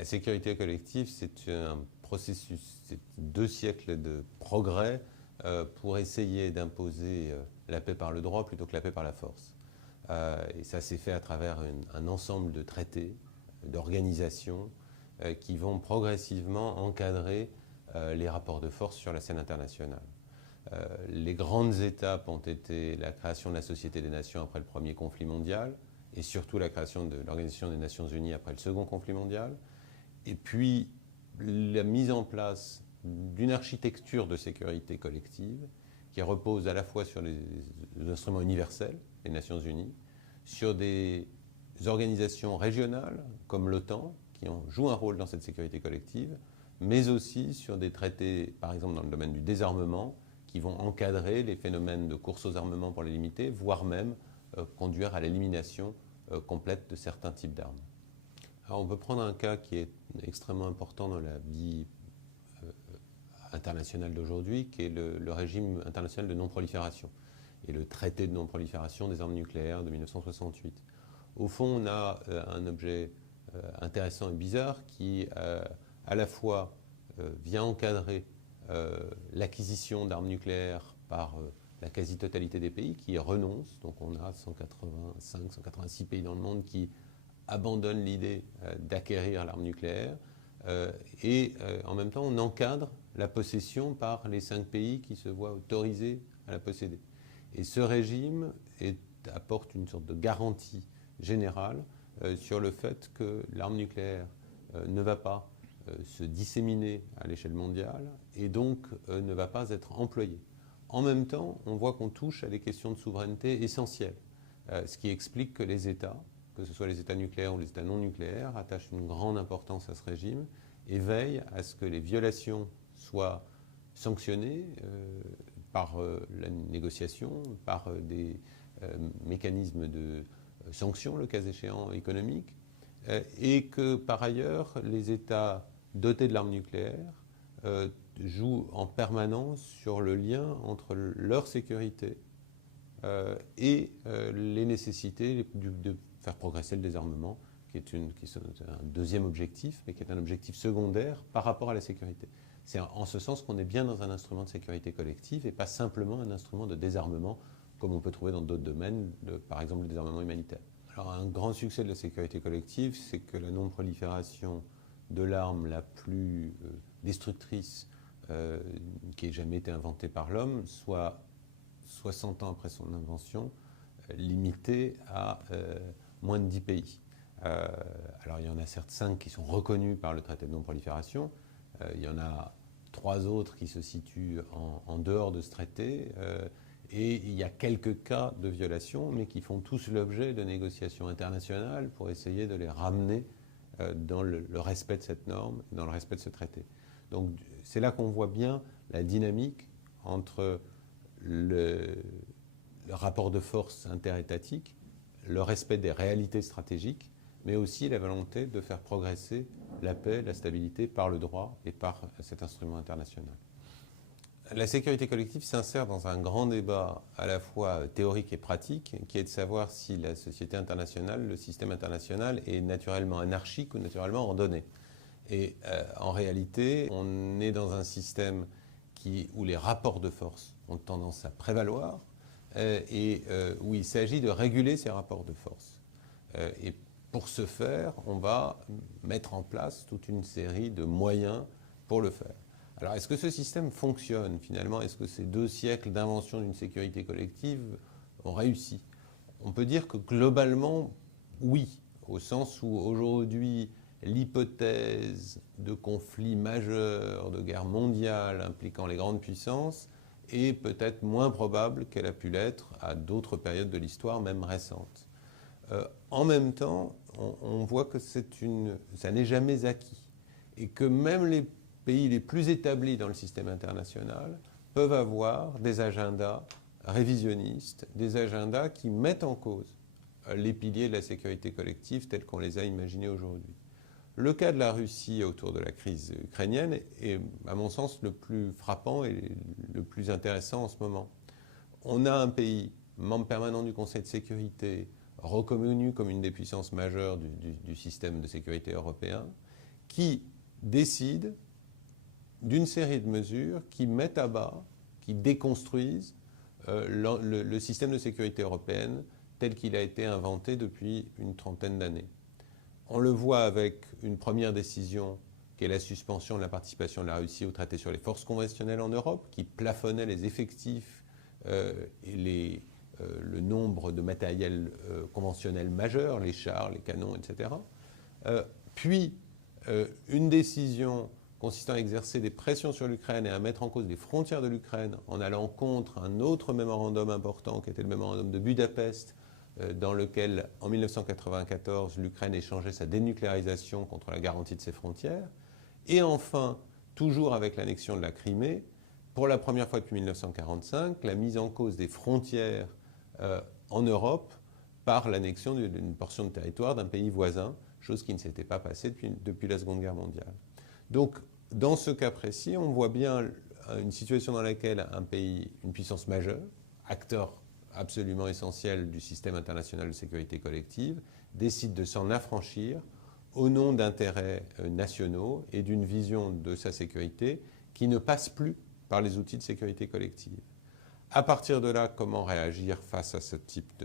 La sécurité collective, c'est un processus, c'est 2 siècles de progrès pour essayer d'imposer la paix par le droit plutôt que la paix par la force. Et ça s'est fait à travers un ensemble de traités, d'organisations qui vont progressivement encadrer les rapports de force sur la scène internationale. Les grandes étapes ont été la création de la Société des Nations après le premier conflit mondial, et surtout la création de l'Organisation des Nations Unies après le second conflit mondial, et puis la mise en place d'une architecture de sécurité collective qui repose à la fois sur les instruments universels, les Nations Unies, sur des organisations régionales comme l'OTAN, qui jouent un rôle dans cette sécurité collective, mais aussi sur des traités, par exemple dans le domaine du désarmement, qui vont encadrer les phénomènes de course aux armements pour les limiter, voire même conduire à l'élimination complète de certains types d'armes. Alors on peut prendre un cas qui est extrêmement important dans la vie internationale d'aujourd'hui, qui est le régime international de non-prolifération et le traité de non-prolifération des armes nucléaires de 1968. Au fond, on a un objet intéressant et bizarre qui, à la fois, vient encadrer l'acquisition d'armes nucléaires par la quasi-totalité des pays qui y renoncent. Donc on a 185, 186 pays dans le monde qui abandonnent l'idée d'acquérir l'arme nucléaire. Et en même temps, on encadre la possession par les 5 pays qui se voient autorisés à la posséder. Et ce régime apporte une sorte de garantie générale sur le fait que l'arme nucléaire ne va pas se disséminer à l'échelle mondiale et donc ne va pas être employée. En même temps, on voit qu'on touche à des questions de souveraineté essentielles, ce qui explique que les États, que ce soit les États nucléaires ou les États non nucléaires, attachent une grande importance à ce régime et veillent à ce que les violations soient sanctionnées par la négociation, par des mécanismes de sanctions, le cas échéant économiques, et que par ailleurs les États dotés de l'arme nucléaire jouent en permanence sur le lien entre leur sécurité et les nécessités de faire progresser le désarmement, qui est un deuxième objectif, mais qui est un objectif secondaire par rapport à la sécurité. C'est en ce sens qu'on est bien dans un instrument de sécurité collective et pas simplement un instrument de désarmement, comme on peut trouver dans d'autres domaines, par exemple le désarmement humanitaire. Alors un grand succès de la sécurité collective, c'est que la non-prolifération de l'arme la plus destructrice qui ait jamais été inventée par l'homme soit, 60 ans après son invention, limitée à moins de 10 pays. Alors il y en a certes 5 qui sont reconnus par le traité de non-prolifération, il y en a 3 autres qui se situent en dehors de ce traité, et il y a quelques cas de violation, mais qui font tous l'objet de négociations internationales pour essayer de les ramener dans le respect de cette norme, dans le respect de ce traité. Donc c'est là qu'on voit bien la dynamique entre le rapport de force interétatique, le respect des réalités stratégiques, mais aussi la volonté de faire progresser la paix, la stabilité par le droit et par cet instrument international. La sécurité collective s'insère dans un grand débat à la fois théorique et pratique, qui est de savoir si la société internationale, le système international est naturellement anarchique ou naturellement ordonné. Et en réalité, on est dans un système où les rapports de force ont tendance à prévaloir et où il s'agit de réguler ces rapports de force. Et pour ce faire, on va mettre en place toute une série de moyens pour le faire. Alors, est-ce que ce système fonctionne finalement? Est-ce que ces 2 siècles d'invention d'une sécurité collective ont réussi? On peut dire que globalement, oui, au sens où aujourd'hui, l'hypothèse de conflits majeurs, de guerre mondiale impliquant les grandes puissances est peut-être moins probable qu'elle a pu l'être à d'autres périodes de l'histoire, même récentes. En même temps, on voit que ça n'est jamais acquis et que même les pays les plus établis dans le système international peuvent avoir des agendas révisionnistes, des agendas qui mettent en cause les piliers de la sécurité collective tels qu'on les a imaginés aujourd'hui. Le cas de la Russie autour de la crise ukrainienne est, à mon sens, le plus frappant et le plus intéressant en ce moment. On a un pays, membre permanent du Conseil de sécurité, reconnu comme une des puissances majeures du système de sécurité européen, qui décide d'une série de mesures qui mettent à bas, qui déconstruisent le système de sécurité européenne tel qu'il a été inventé depuis une trentaine d'années. On le voit avec une première décision qui est la suspension de la participation de la Russie au traité sur les forces conventionnelles en Europe, qui plafonnait les effectifs et le nombre de matériel conventionnel majeur, les chars, les canons, etc. Puis, une décision consistant à exercer des pressions sur l'Ukraine et à mettre en cause les frontières de l'Ukraine en allant contre un autre mémorandum important qui était le mémorandum de Budapest, dans lequel, en 1994, l'Ukraine échangeait sa dénucléarisation contre la garantie de ses frontières. Et enfin, toujours avec l'annexion de la Crimée, pour la première fois depuis 1945, la mise en cause des frontières en Europe par l'annexion d'une portion de territoire d'un pays voisin, chose qui ne s'était pas passée depuis la Seconde Guerre mondiale. Donc, dans ce cas précis, on voit bien une situation dans laquelle un pays, une puissance majeure, acteur absolument essentiel du système international de sécurité collective, décide de s'en affranchir au nom d'intérêts nationaux et d'une vision de sa sécurité qui ne passe plus par les outils de sécurité collective. À partir de là, comment réagir face à ce type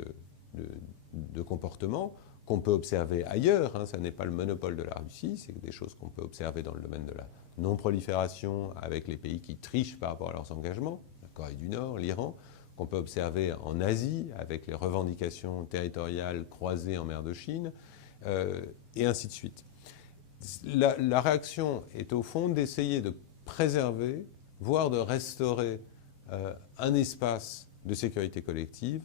de comportement qu'on peut observer ailleurs, hein, ça n'est pas le monopole de la Russie, c'est des choses qu'on peut observer dans le domaine de la non-prolifération avec les pays qui trichent par rapport à leurs engagements, la Corée du Nord, l'Iran, qu'on peut observer en Asie avec les revendications territoriales croisées en mer de Chine, et ainsi de suite. La réaction est au fond d'essayer de préserver, voire de restaurer un espace de sécurité collective,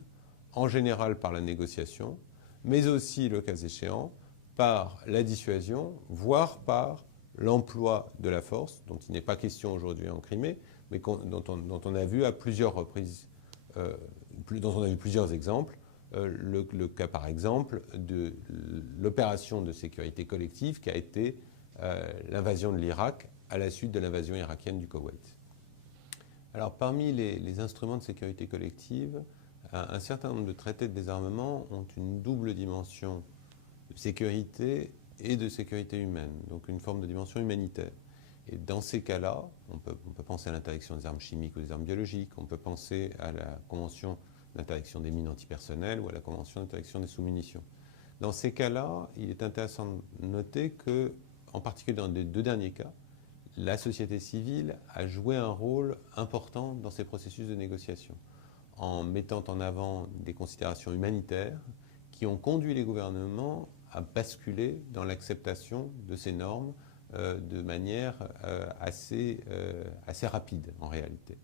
en général par la négociation, mais aussi, le cas échéant, par la dissuasion, voire par l'emploi de la force, dont il n'est pas question aujourd'hui en Crimée, mais dont on a vu à plusieurs reprises, dont on a vu plusieurs exemples. Le cas, par exemple, de l'opération de sécurité collective qui a été l'invasion de l'Irak à la suite de l'invasion irakienne du Koweït. Alors, parmi les instruments de sécurité collective, un certain nombre de traités de désarmement ont une double dimension de sécurité et de sécurité humaine, donc une forme de dimension humanitaire. Et dans ces cas-là, on peut penser à l'interdiction des armes chimiques ou des armes biologiques, on peut penser à la Convention d'interdiction des mines antipersonnelles ou à la Convention d'interdiction des sous-munitions. Dans ces cas-là, il est intéressant de noter que, en particulier dans les deux derniers cas, la société civile a joué un rôle important dans ces processus de négociation, en mettant en avant des considérations humanitaires qui ont conduit les gouvernements à basculer dans l'acceptation de ces normes de manière assez rapide en réalité.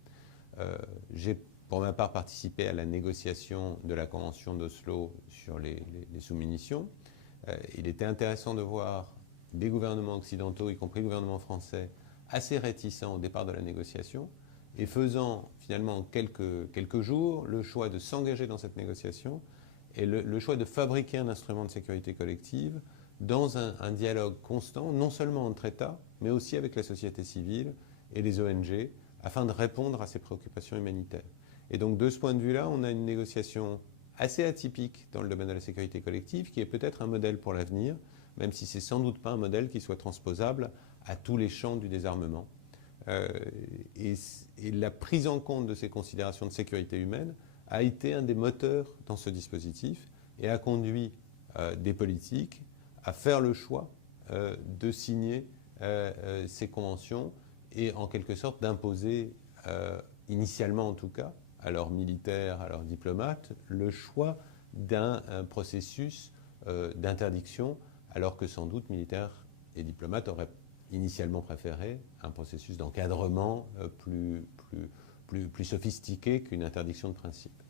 J'ai pour ma part participé à la négociation de la Convention d'Oslo sur les sous-munitions. Il était intéressant de voir des gouvernements occidentaux, y compris le gouvernement français, assez réticents au départ de la négociation et faisant finalement en quelques jours le choix de s'engager dans cette négociation et le choix de fabriquer un instrument de sécurité collective dans un dialogue constant, non seulement entre États, mais aussi avec la société civile et les ONG, afin de répondre à ces préoccupations humanitaires. Et donc de ce point de vue-là, on a une négociation assez atypique dans le domaine de la sécurité collective, qui est peut-être un modèle pour l'avenir, même si ce n'est sans doute pas un modèle qui soit transposable à tous les champs du désarmement. Et la prise en compte de ces considérations de sécurité humaine a été un des moteurs dans ce dispositif et a conduit des politiques à faire le choix de signer ces conventions et en quelque sorte d'imposer, initialement en tout cas, à leurs militaires, à leurs diplomates, le choix d'un processus d'interdiction, alors que sans doute militaires et diplomates auraient initialement préféré un processus d'encadrement plus sophistiqué qu'une interdiction de principe.